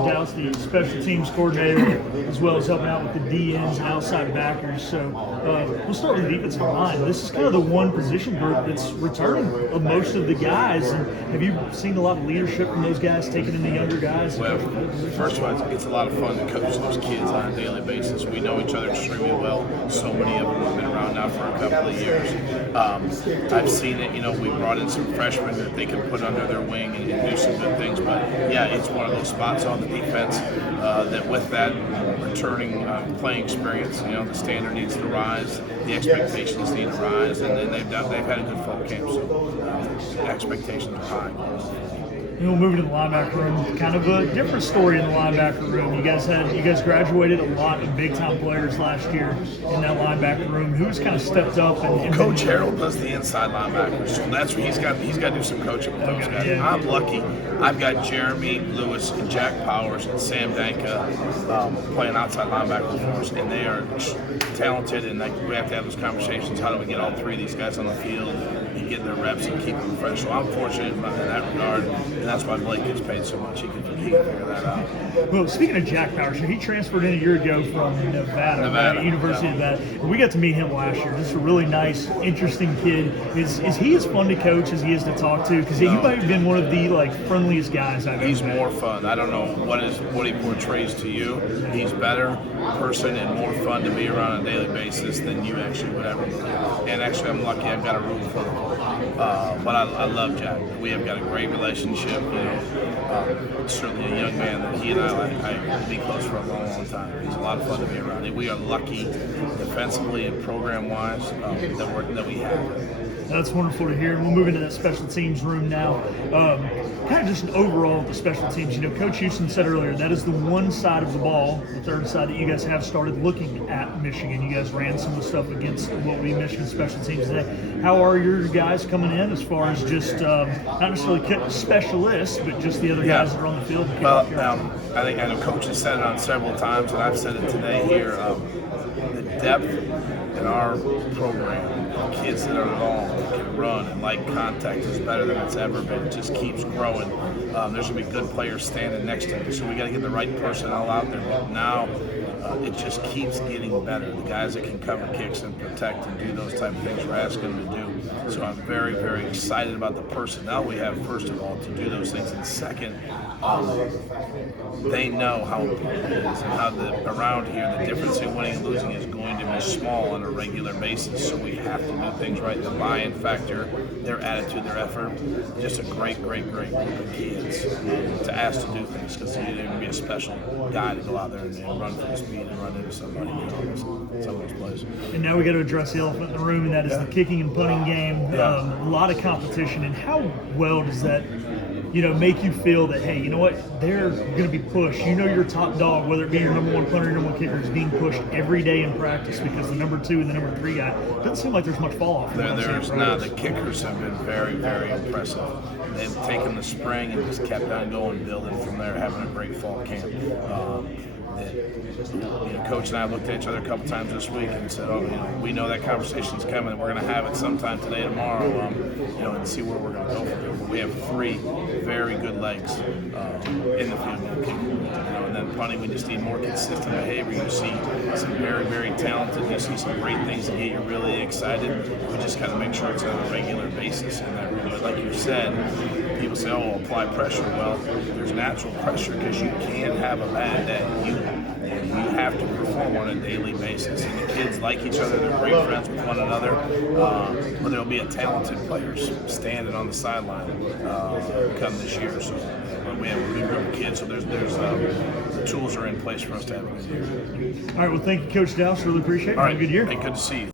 Daoust, the special teams coordinator, as well as helping out with the DNs and outside backers. So we'll start with the defensive line. This is kind of the one position group that's returning most of the guys. And have you seen a lot of leadership from those guys taking in the younger guys? Well, first of all, it's a lot of fun to coach those kids on a daily basis. We know each other extremely well. So many of them have been around now for a couple of years. I've seen it. We brought in some freshmen that they can put under their wing and do some good things. But yeah, it's one of those spots on the defense that with that returning playing experience, the standard needs to rise, the expectations need to rise, and then they've had a good fall camp, so expectations are high. We'll move to the linebacker room. Kind of a different story in the linebacker room. You guys graduated a lot of big time players last year in that linebacker room. Who's kind of stepped up and Coach Harold does the inside linebackers, so that's where he's got to do some coaching with those guys. Yeah. I'm lucky. I've got Jeremy Lewis and Jack Powers and Sam Danka playing outside linebacker for us, and they are talented. And we have to have those conversations. How do we get all three of these guys on the field and get their reps and keep them fresh? So I'm fortunate in that regard. And that's why Blake gets paid so much. He can figure that out. Well, speaking of Jack Powers, he transferred in a year ago from Nevada, University of Nevada. We got to meet him last year. Just a really nice, interesting kid. Is he as fun to coach as he is to talk to? Because he might have been one of the friendliest guys I've ever met. He's more fun. I don't know what he portrays to you. He's better person and more fun to be around on a daily basis than you actually would ever believe. And actually, I'm lucky. I've got a room full of them. But I love Jack. We have got a great relationship. Certainly a young man that he and I will be close for a long, long time. He's a lot of fun to be around. And we are lucky defensively and program-wise that we have. That's wonderful to hear. We'll move into that special teams room now. Kind of just an overall the special teams. Coach Houston said earlier that is the one side of the ball, the third side that you guys have started looking at Michigan. You guys ran some of the stuff against what would be Michigan special teams today. How are your guys coming in as far as just not necessarily specialists, but just the other guys that are on the field? Well, I know Coach has said it on several times, and I've said it today here. The depth in our program, kids that are long, that can run and like contact is better than it's ever been. It just keeps growing. There's going to be good players standing next to me, so we got to get the right personnel out there. But now it just keeps getting better. The guys that can cover kicks and protect and do those type of things we're asking them to do. So I'm very, very excited about the personnel we have, first of all, to do those things. And second, they know how important it is and how around here the difference in winning and losing is going to be small on a regular basis. So we have to do things right. The buy-in factor, their attitude, their effort, just a great, great, great group of kids to ask to do things, because you're going to be a special guy to go out there and run full speed and run into somebody some of those plays. And now we got to address the elephant in the room, and that is the kicking and punting game. A lot of competition, and how well does that make you feel that, hey, you know what, they're going to be pushed. Your top dog, whether it be your number one punter or number one kicker, is being pushed every day in practice because the number two and the number three guy doesn't seem like there's much fall off. There's not. The kickers have been very, very impressive. They've taken the spring and just kept on going, building from there, having a great fall camp. Coach and I looked at each other a couple times this week and said, we know that conversation's coming. We're going to have it sometime today, tomorrow, and see where we're going to go from here. But we have three very good legs in the field. And then punting, we just need more consistent behavior. You see some very, very talented. You see some great things that get you really excited. We just got to make sure it's on a regular basis in that regard. Like you said, people say, apply pressure. Well, there's natural pressure because you can have a bad day. You have to perform on a daily basis. And the kids like each other. They're great friends with one another. But there'll be a talented players standing on the sideline come this year. So we have a good group of kids. So there's the tools are in place for us to have a good year. All right. Well, thank you, Coach Daoust. Really appreciate it. All right. Have a good year. Hey, good to see you.